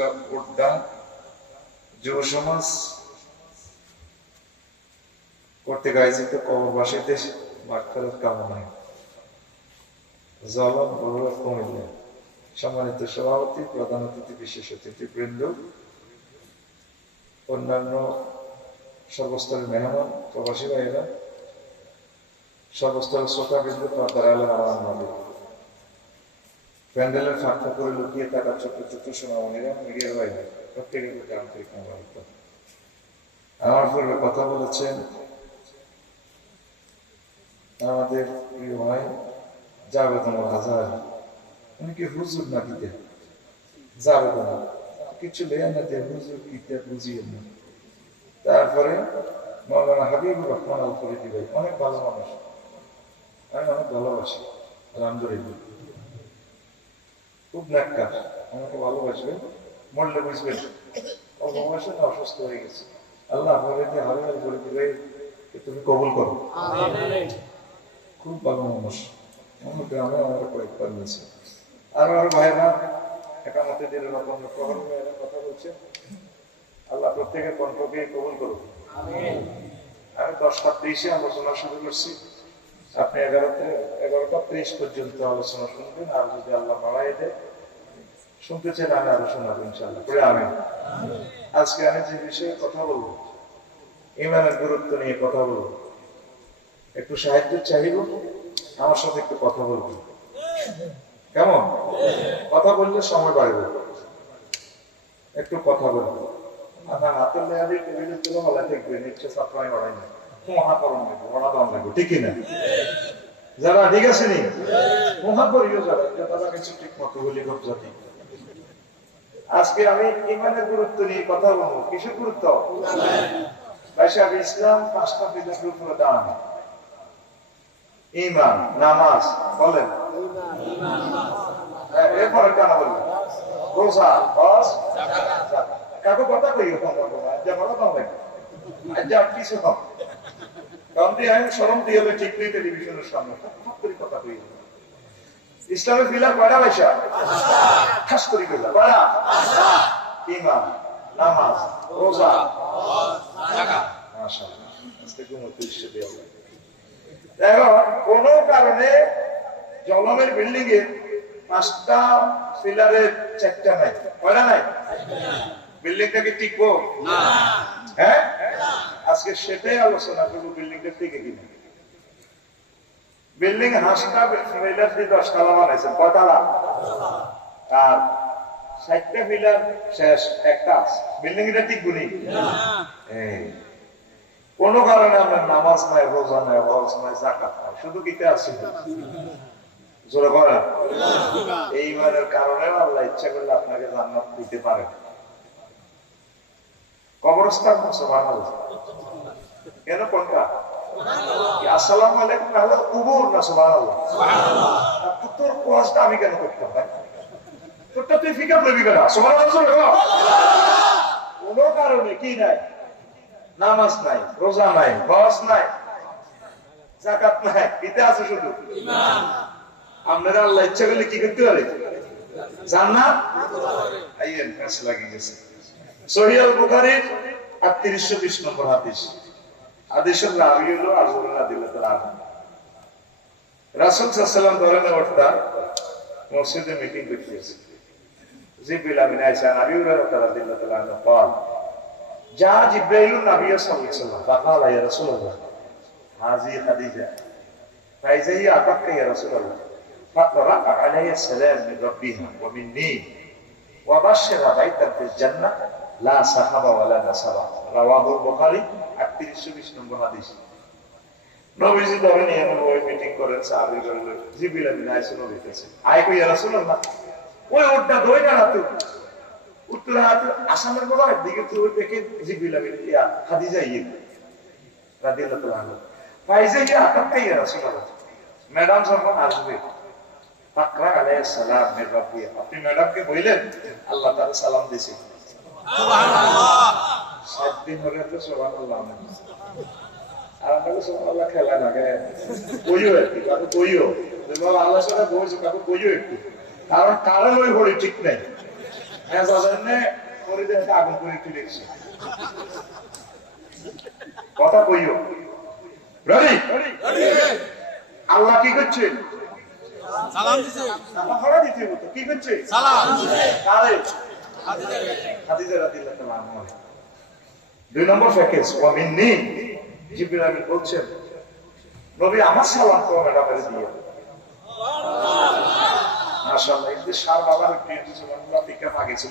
Club উড্ডা যুব সমাজ কর্তৃক আয়োজিত কবরবাসীদের মাগফিরাত কামনায় জলম বড়ুয়া কুমিল্লা সম্মানিত সভাপতি, প্রধান অতিথি, বিশেষ অতিথিবৃন্দ, অন্যান্য সর্বস্তরের মেহমান, প্রবাসী ভাইয়েরা, সর্বস্তরের শ্রোতাবৃন্দ, পর্দার আলেম আমার নবী, প্যান্ডেলের ফাঁকা করে লুকিয়ে থাকা ছোট্ট ছোট্ট সোনামণিরা, মিডিয়ার বাইরে প্রত্যেকের প্রতি আন্তরিক মোবারকবাদ। আমার পূর্বে কথা বলেছেন আমাদের প্রিয় ভাই জাভেদ হাজার, উনি কি হুজুর না দিতে জাভেদ কিছু লেয়ার না দিয়ে হুজুর দিতে বুঝিয়ে না। তারপরে মৌলানা হাবিবুর রহমান আল ফরিদি ভাই, অনেক ভালো মানুষ, আমি অনেক ভালোবাসি, আলহামদুলিল্লাহ, খুব ন্যাক্কার, আমাকে ভালোবাসবেন, মরলে বুঝবেন অল্প বয়সে না অসুস্থ হয়ে গেছে। আল্লাহ ফরিদি হাবিব আল ফরিদি ভাই তুমি কবুল করো, খুব ভালো মানুষ, আমার গ্রামে আমার কয়েকবার নিয়েছে। আরো আরো ভাইরা একামতে দিনের প্রহর ভাইয়েরা কথা বলছে, আল্লাহ প্রত্যেকের কণ্ঠকে কবুল করুন। আমি 10:30 আলোচনা শুরু করছি, আপনি 11:30 পর্যন্ত আলোচনা শুনবেন, আর যদি আল্লাহ বাড়াই দেয় শুনতে চাইলে আমি আরো শোনাবো ইনশাআল্লাহ করে। আমি আজকে আমি যে বিষয়ে কথা বলবো, ইমানের গুরুত্ব নিয়ে কথা বলবো, একটু সাহায্য চাইব, আমার সাথে একটু কথা বলবো, কেমন? কথা বললে সময় বাড়বে, একটু কথা বলবো। আমার হাতের লেয়ারে টেবিলের তুলো হলে দেখবেন ইচ্ছে সাপ্লাই বাড়াই না, মহাকরণ লাগবে, মহাদান লাগবে, ঠিক কিনা? যারা ঠিক আছে নি মহাকরীয় যারা তারা কিছু ঠিক মতো বলি খুব জাতি। আজকে আমি ইমানের গুরুত্ব নিয়ে কথা বলবো। কিসের গুরুত্ব? ইসলাম 5টা বিধানের উপরে দান, ঈমান, নামাজ, বলেন এরপরে কেন বলবেন রোজা, হজ, যাকাত। কাকু কথা কই যে বড় দাম লাগে আজ আর কিছু কম কারণ দিয়ে আমি শরম দিয়ে হবে ঠিক নেই টেলিভিশনের সামনে সব করে কথা কই। ইসলামের পিলার কয়টা পয়সা? খাস করি পিলার কয়টা? ঈমান, নামাজ, রোজা, হজ, যাকাত। মাশাআল্লাহ, আজকে ঘুমোতে ইচ্ছে দেওয়া লাগে। দেখো কোন কারণে জলমের বিল্ডিং এর 5টা পিলারের 4টা নাই, কয়টা নাই? বিল্ডিংটা কি টিকবো না? হ্যাঁ, আজকে সেটাই আলোচনা করবো, বিল্ডিংটা টিকে কিনা। বিল্ডিং 5টা পিলার দিয়ে 10 তলা বানাইছেন, কয় তলা? আর 60টা পিলার শেষ, একটা বিল্ডিং এটা টিকবো নি? এই কোন কারণে আমরা নামাজ নাই, রোজা নাই, হজ নাই, যাকাত নাই, শুধু কিতে আছি জোরে করে। এই ইমানের কারণে আল্লাহ ইচ্ছা করলে আপনাকে জান্নাত দিতে পারে। কবরস্থান সুবহানাল্লাহ, কেন কোনটা? আসসালামু আলাইকুম হলো কুবুর না সুবহানাল্লাহ। তোর কোয়াজটা আমি কেন করতাম ভাই? তোরটা তুই ফিকা বলবি কেন? সুবহানাল্লাহ। কোন কারণে কি নাই? নামাজ নাই, রোজা নাই, হজ নাই, যাকাত নাই, কিতে আছে শুধু ঈমান। আপনারা আল্লাহ ইচ্ছা করলে কি করতে পারে? জান্নাত আইয়েন কাজ লাগি গেছে। সহিহ আল বুখারীর 3820 নম্বর হাদিস। হাদিসের রাবী হলো আবু হুরায়রা রাদিয়াল্লাহু তাআলা আনহু। রাসূল সাল্লাল্লাহু আলাইহি ওয়াসাল্লাম ধরেন ওঠা মসজিদে মিটিং করতেছে। জিবরিল আমিন আয়েশা আবু হুরায়রা রাদিয়াল্লাহু তাআলা আনহু قال جاء جبريل النبي صلى الله عليه وسلم فقال يا رسول الله هذه خديجة فإذا هي أتتك يا رسول الله فقرأ علي السلام من ربها ومني وبشر بيتا في الجنة لا صحب ولا نصب رواه البخاري 3820 নম্বর হাদিস। নবীজি ধরেন এমন ওই মিটিং করেন, সাহাবীরা জিবরিল আমিন আয়েশা নবীর কাছে আয় কই ইয়া রাসূলুল্লাহ, ওই ওটা দই না তো উত্তরা আসামের বড় দিকে তো দেখে জিবরিল আমিন ইয়া খাদিজা রাদিয়াল্লাহু তাআলা আনহা ফাইজা ইয়া আতাক্কা ইয়া রাসূলুল্লাহ, ম্যাডাম যখন আসবে ফাকরা আলাইহিস সালাম মির রাব্বি, আপনি ম্যাডামকে বললেন আল্লাহ তাআলা সালাম দিয়েছে। সুবহানাল্লাহ। 7 দিন হলে তো সুবহানাল্লাহ। আর আমরা সুবহানাল্লাহ খেলা লাগে কইও একটু, কাকু কইও তুমি আল্লাহর সাথে বলছো, কাকু কইও একটু, কারণ কারণ ওই হরি ঠিক নাই। আগুন করে তুলেছে কথা কইও রেডি আল্লাহ কি করছে সালাম দিছে দিতে হতো কি করছে সালাম কারে খাদিজা রাদিয়াল্লাহু আনহা 2 নম্বর প্যাকেজ ওয়া মিন্নি জিবরিল আমিন বলছেন নবী আমার সালাম তো ম্যাডামের দিয়ে মাশাআল্লাহ এই যে সার বাবার একটু সুবহানাল্লাহ থেকে মাগেছে